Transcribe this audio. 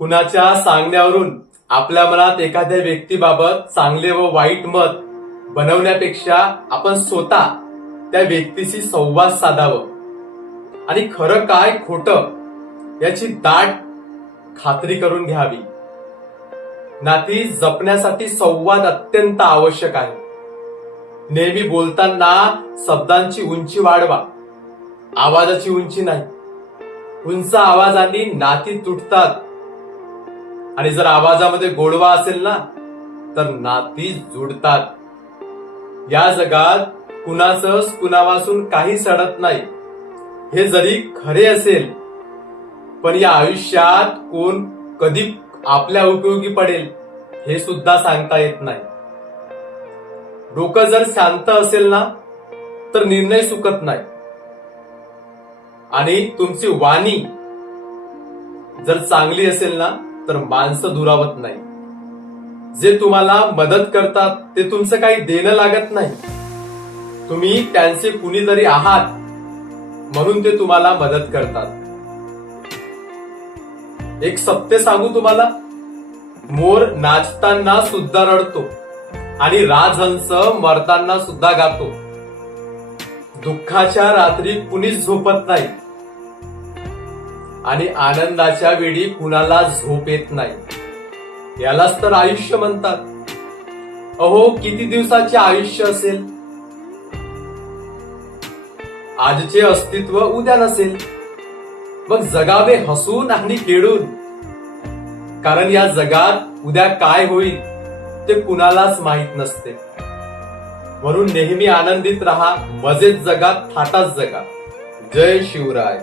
कुणाच्या सांगण्यावरून आपल्या मनात एखाद्या व्यक्तीबाबत चांगले व वाईट मत बनवण्यापेक्षा आपण स्वतः त्या व्यक्तीशी संवाद साधावं आणि खरं काय खोटं याची दाट खात्री करून घ्यावी. नाती जपण्यासाठी संवाद अत्यंत आवश्यक आहे. नेहमी बोलताना शब्दांची उंची वाढवा, आवाजाची उंची नाही. उंच आवाजाने नाती तुटतात आणि जर आवाजामध्ये गोडवा असेल ना तर नाती जुडतात. या जगात कुणाचंच कुणापासून काही सडत नाही हे जरी खरे असेल, पण या आयुष्यात कोण कधी आपल्या उपयोगी पडेल हे सुद्धा सांगता येत नाही. डोकं जर शांत असेल ना तर निर्णय चुकत नाही आणि तुमची वाणी जर चांगली असेल ना तर माणसं दुरावत नाही. जे तुम्हाला मदत करतात ते तुमचं काही देणं लागत नाही. तुम्ही त्यांचे कुणीतरी आहात म्हणून ते तुम्हाला मदत करतात. एक सत्य सांगू तुम्हाला, मोर नाचताना सुद्धा रडतो आणि राजहंस मरताना सुद्धा गातो. दुःखाच्या रात्री कुणीच झोपत नाही आणि आनंदाच्या वेळी कुणाला झोप येत नाही. यालाच तर आयुष्य म्हणतात. अहो, किती दिवसाचे आयुष्य असेल? आजचे अस्तित्व उद्या नसेल. मग जगावे हसून आणि खेळून, कारण या जगात उद्या काय होईल ते कुणालाच माहित नसते. म्हणून नेहमी आनंदित राहा, मजेत जगा, थाटात जगा. जय शिवराय.